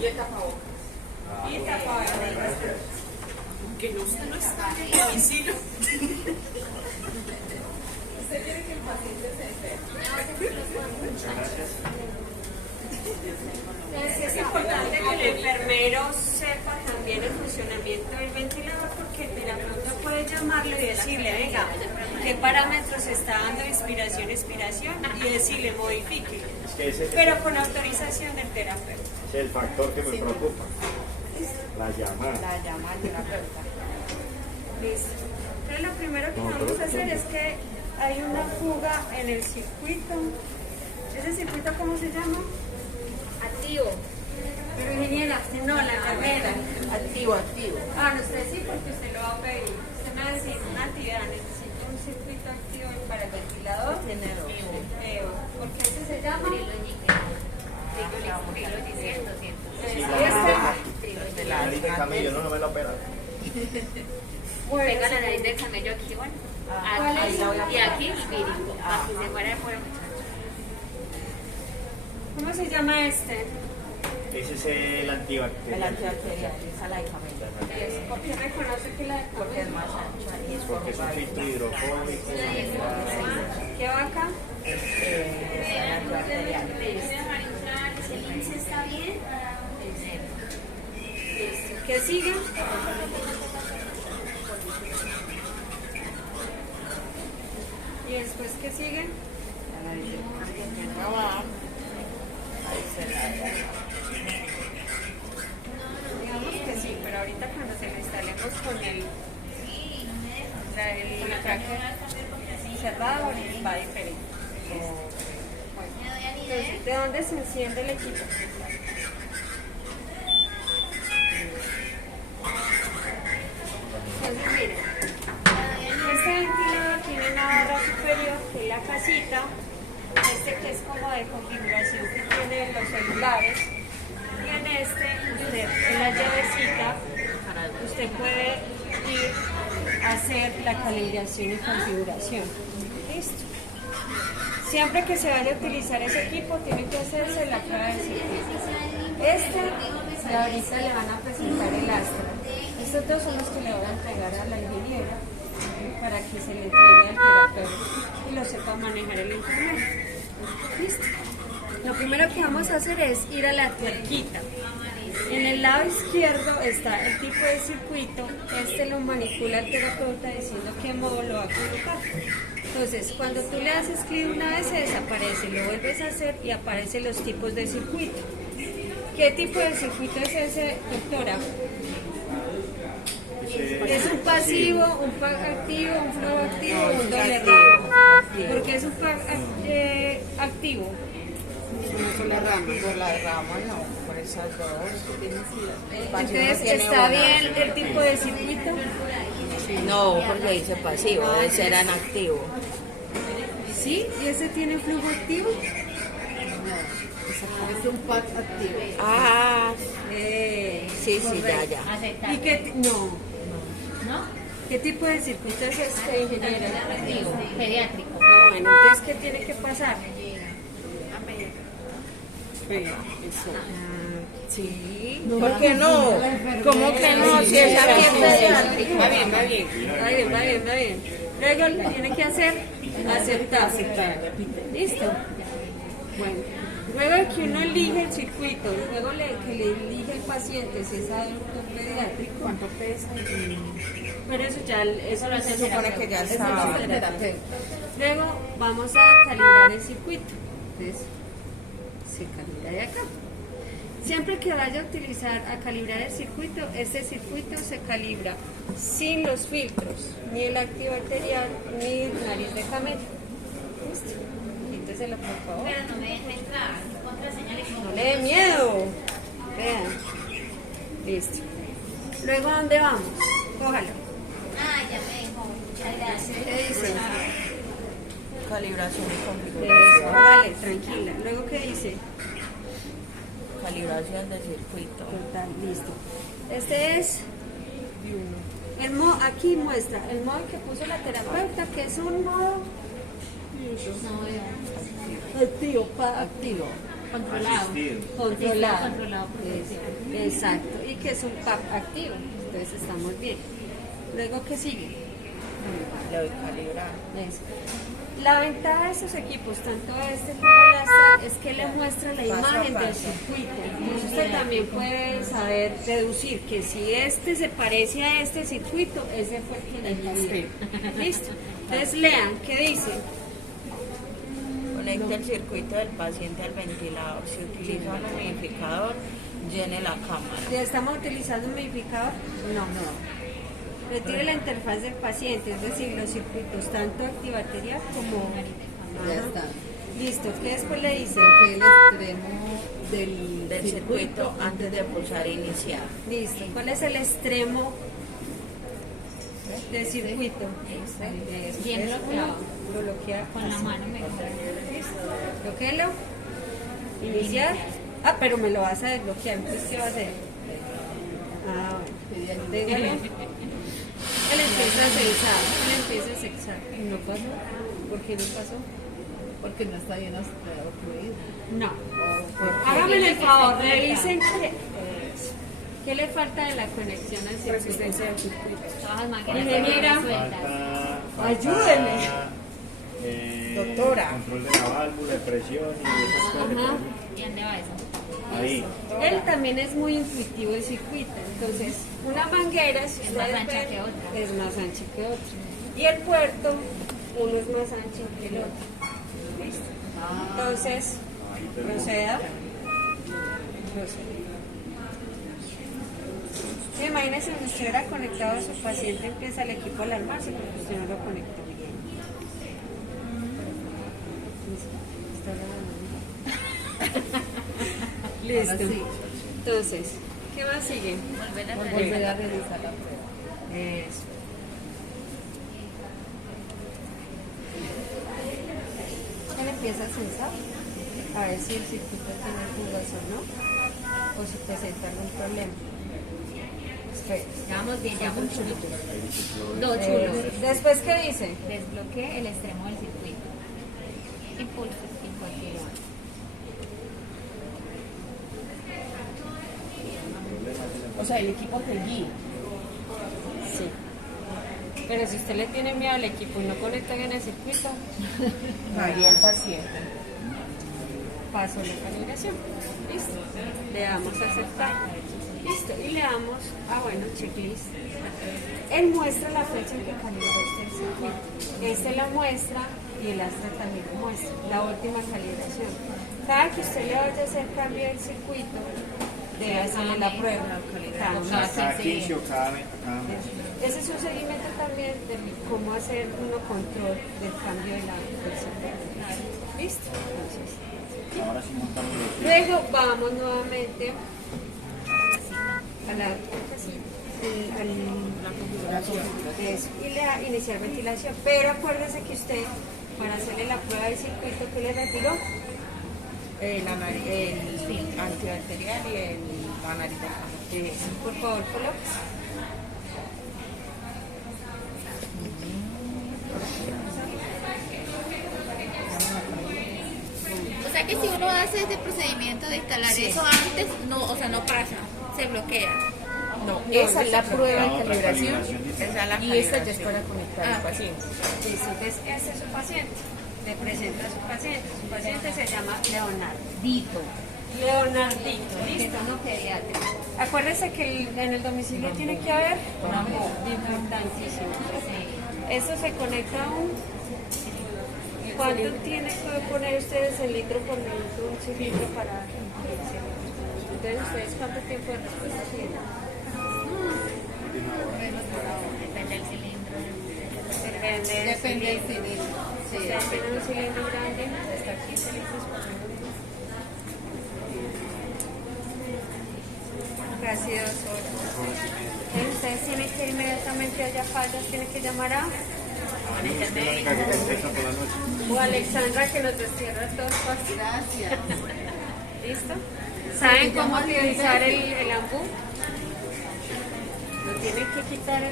Y el tapabocas. Y tapabocas. Que no usted no está en el domicilio. ¿Usted quiere que el paciente se enferme? Es importante que el enfermero sepa también el funcionamiento del ventilador, porque el terapeuta puede llamarlo y decirle, venga, qué parámetros está dando inspiración, expiración, y decirle, modifique, pero con autorización del terapeuta. Es el factor que me preocupa. La llamada. La llama al terapeuta. Listo. Entonces lo primero que vamos a hacer es que hay una fuga en el circuito. ¿Ese circuito cómo se llama? Activo. Pero ingeniera, no, la enfermera. Activo, activo. Ah, no, usted sí, porque usted lo va a pedir. Usted me va a decir una actividad, necesito un circuito activo para el ventilador. Porque ese se llama La nariz de camello, no me lo operan. Pega la nariz del camello aquí, bueno. Aquí, y aquí el vírico, para que se muera el pueblo. ¿Cómo se llama este? Ese es el antibacterial. El antibacterial, esa es la de camello. ¿Por qué reconoce que la Porque es más ancha y es Porque es un filtro hidrofóbico. ¿Qué va acá? el antibacterial. ¿Está bien? ¿Qué sigue? ¿Y después qué sigue? La nariz del paciente trabaja. Ahí se la Digamos que sí, pero ahorita cuando se lo instalemos con el tracker cerrado va diferente. Bueno, entonces, ¿de dónde se enciende el equipo? Entonces, miren, este ventilador tiene una barra superior que es la casita, que es como de configuración que tienen los celulares, y en en la llavecita, usted puede ir a hacer la calibración y configuración. Listo. Siempre que se vaya a utilizar ese equipo, tiene que hacerse la prueba de circuito. Ahorita le van a presentar el Astra. Estos dos son los que le van a entregar a la ingeniera para que se le entregue al terapeuta y lo sepa manejar el enfermero. Listo. Lo primero que vamos a hacer es ir a la tuerquita. En el lado izquierdo está el tipo de circuito. Lo manipula el terapeuta diciendo qué modo lo va a colocar. Entonces, cuando tú le haces clic una vez se desaparece, lo vuelves a hacer y aparecen los tipos de circuito. ¿Qué tipo de circuito es ese, doctora? ¿Es un pasivo, un pack activo, un flow activo o un doble ramo? Porque es un pack activo. una sola rama. Por la de rama no, por esas dos. Entonces, ¿está bien el tipo de circuito? No, porque dice pasivo, debe ser en activo. ¿Sí? ¿Y ese tiene flujo activo? Es un pack activo. Ah, sí, sí, ya, ya. Aceptar. ¿Y qué? No. ¿No? ¿Qué tipo de circuito es este, ingeniero? Activo, pediátrico. Ah, bueno, entonces, ¿qué tiene que pasar? Sí. ¿Por qué no? ¿Cómo que no? Si es aquí en pediátrico. Va bien, va bien. Va bien, va bien, va bien. Luego le tiene que hacer aceptar. ¿Listo? Bueno. Luego de que uno elige el circuito, luego que le elige el paciente si es adulto o pediátrico. ¿Cuánto pesa? Pero eso ya eso lo hace el Supone que ya terapeuta. está. Eso lo hace el terapeuta. Luego vamos a calibrar el circuito. Entonces, se calibra de acá. Siempre que vaya a utilizar a calibrar el circuito, este circuito se calibra sin los filtros, ni el antibacterial, ni nariz de camello. ¿Listo? Quíteselo, por favor. Pero no me deja entrar. Contraseña le No le dé miedo. Vean. Listo. Luego, ¿a dónde vamos? Cójalo. Ah, ya me dijo. Muchas gracias. ¿Qué dice? Calibración y Eso, configuración. vale, tranquila. Luego, ¿qué dice? Calibración del circuito. Total, listo. Este es el modo, aquí muestra el modo que puso la terapeuta, que es un modo activo, Activo. Controlado. Asistido. controlado. Controlado por protección. Exacto, y que es un PAP activo, entonces estamos bien. Luego, ¿qué sigue? Le doy calibrar. Eso. La ventaja de estos equipos, tanto este como el Astra, es que le muestra la Paso a imagen del paso. circuito. Entonces usted también puede saber, deducir que si este se parece a este circuito, ese fue el que le Sí. Listo. Entonces lean, ¿qué dice? Conecte el circuito del paciente al ventilador. Si utiliza un humidificador, llene la cámara. ¿Ya estamos utilizando un modificador? No. Retire la interfaz del paciente, es decir, los circuitos, tanto activatorial como... Ya Ajá. está. Listo, ¿qué después le dice? Que el extremo Del circuito antes de pulsar iniciar. Listo, ¿cuál es el extremo del circuito? Bien Es bloqueado. uno, lo bloquea Con la así. mano mejor. Bloquéalo. Iniciar. Ah, pero me lo vas a desbloquear, entonces ¿qué va a hacer? Ah, bueno. Déjalo. Él empieza a censar, ¿Y no pasó? ¿Por qué no pasó? porque no está bien obstruido. No. Hágame el favor, revisen qué le falta de la conexión al circuito. Resistencia del circuito. Todas las Falta- máquinas Ingeniera. sueltas. Ayúdeme. Doctora. Control de la válvula, de presión y esas cosas. Ajá. ¿Y dónde va eso? Ahí. Él también es muy intuitivo el circuito, entonces una manguera si Es más ustedes ancha ven, que otra. es más ancha que otra. Y el puerto, uno es más ancho que el otro. ¿Listo? Entonces, proceda. Imagínense si usted hubiera conectado a su paciente, empieza el equipo a alarmarse porque usted no lo conectó bien. Listo. Ahora sí. Entonces, ¿qué más sigue? Volver a Volver a realizar la prueba. Eso. Él empieza a censar a ver si el circuito tiene fugas o no, o si presenta algún problema. Espera. Ya vamos bien, ya vamos chulos. Dos Eh, chulos. Después, ¿qué dice? Desbloquee el extremo del circuito. Impulso y continúa. O sea, el equipo te guía. Sí. Pero si usted le tiene miedo al equipo y no conecta bien el circuito, Varía el paciente. paso la calibración. Listo. Le damos a aceptar. Listo. Y le damos, bueno, checklist. Él muestra la fecha en que calibró usted el circuito. Este la muestra y el Astra también lo muestra. La última calibración. Cada que usted le vaya a hacer cambio del circuito, debe hacerle la prueba. Cada mes. Cada 15 o cada mes. Ese es un seguimiento también de cómo hacer uno control del cambio de del circuito. ¿Listo? Entonces, Ahora sí montamos los luego vamos nuevamente a la configuración. eso, y le da iniciar ventilación. Pero acuérdese que usted, para hacerle la prueba del circuito, ¿qué le retiró? El antibacterial y la nariz de cámara. Eso, por favor, coloque. O sea que si uno hace este procedimiento de instalar eso antes, no, o sea, no pasa, se bloquea. No, esa es la prueba La de otra calibración. calibración dice. Esa es la Y esta ya es calibración. para conectar al Ah, paciente. Listo, entonces ese es su paciente. Le presenta a su paciente. Su paciente se llama Leonardito. Leonardito, listo. No pediátrico. Acuérdese que en el domicilio tiene que haber una voz importantísimo. Eso se conecta a un... ¿Cuánto tiene que poner ustedes el litro por minuto un cilindro para... Entonces, ¿ustedes cuánto tiempo de respuesta tienen? Depende del cilindro. Depende Depende del cilindro. Si ustedes tienen un cilindro grande, hasta 15 litros por minuto. Casi 2 horas. Ustedes tienen que inmediatamente allá fallas, tienen que llamar a... Es la única que contesta por la noche. O Alexandra que nos destierra todos fácil. Gracias. ¿Listo? ¿Saben cómo utilizar el ambú? tiene que quitar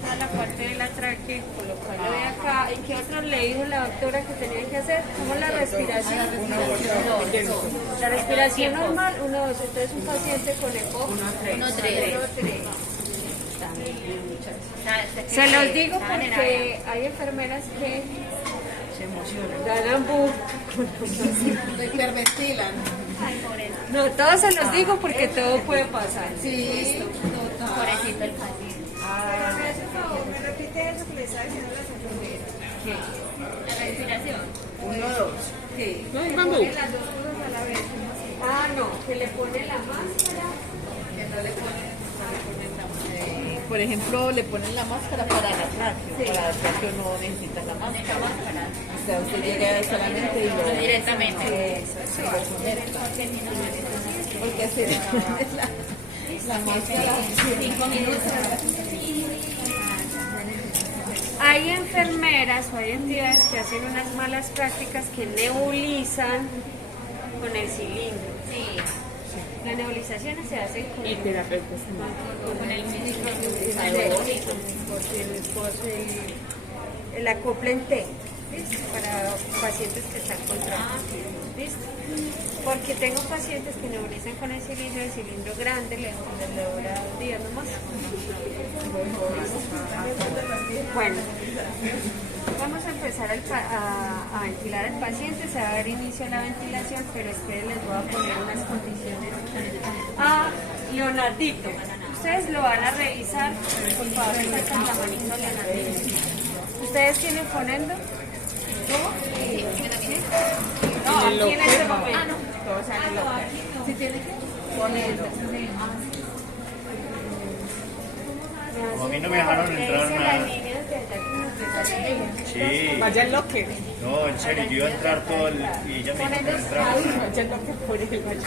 toda la parte de la tráquea, colocarlo de acá. ¿Y qué otro le dijo la doctora que tenía que hacer? ¿Cómo la respiración? La respiración normal, 1, 2. Entonces un paciente con ECO, 1, 3. Se los digo porque hay enfermeras que Se emocionan. ganan bu. Lo hiperventilan. No, todos se los digo porque todo puede pasar. Sí, total. Pobrecito el paciente. ¿Me repite eso que le estaba diciendo las enfermeras? La respiración. 1, 2. ¿Qué? No, Le Bambú. pone las 2 cosas a la vez. Ah, no, que le pone la máscara. Que no le ponen, por ejemplo, le ponen la máscara para la tráqueo. Para la tráqueo no necesita la máscara. O sea, usted llega solamente y lo... Directamente. Porque así la máscara... 5 minutos. Hay enfermeras o hay entidades que hacen unas malas prácticas que nebulizan con el cilindro. Sí. Las nebulizaciones se hacen con Y terapeutas también. con el el acople en T, ¿listo? Para pacientes que están contractados, ¿listo? Porque tengo pacientes que nebulizan con el cilindro grande le dura 2 días nomás. Bueno, vamos a empezar a ventilar al paciente, se va a dar inicio a la ventilación, pero ustedes les voy a poner unas condiciones. Leonardito, ustedes lo van a revisar, por favor, sacan la manito Leonardito. ¿Ustedes tienen fonendo? ¿Cómo? No, aquí en este momento. Todo sale loco. Si tiene que ponerlo. A mí no me dejaron entrar nada. Sí. Vaya al locker. No, en serio, yo iba a entrar todo y ella me dijo que no entrara. Vaya al locker por él, vaya.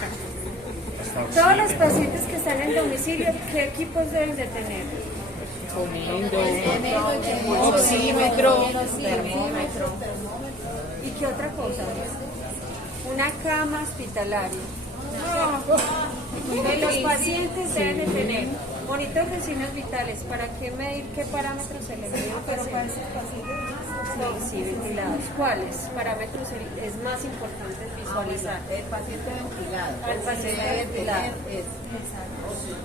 Hasta Todos los oxímetro. pacientes que están en domicilio, ¿qué equipos deben de tener? Oxímetro, termómetro. ¿Y qué otra cosa? Una cama hospitalaria. Y los pacientes deben de tener monitor de signos vitales. ¿Para qué medir qué parámetros se le miden? Pero para estos pacientes sí, ventilados. ¿Cuáles parámetros es más importante visualizar? El paciente ventilado. Al paciente Debe ventilado. tener eso.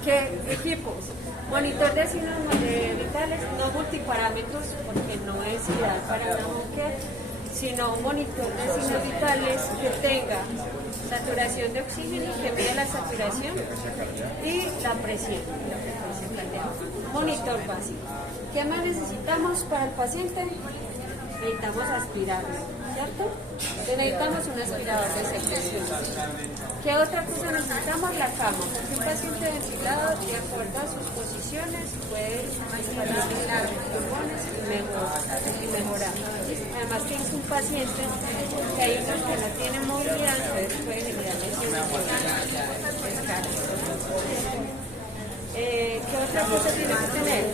¿Qué equipos? Monitor de signos vitales, no multiparámetros, porque no es ideal para una mujer, sino un monitor de signos vitales que tenga saturación de oxígeno, que mida la saturación y la presión cardíaca. Monitor básico. ¿Qué más necesitamos para el paciente? Necesitamos aspirarlo, ¿cierto? Necesitamos un aspirador de secreción. ¿Qué otra cosa necesitamos? La cama. Un paciente ventilado, de acuerdo a sus posiciones, puede expandir los pulmones y mejorar. Además que es un paciente que hay unos que no tienen movilidad, entonces puede generar lesiones. ¿Qué otra cosa tiene que tener?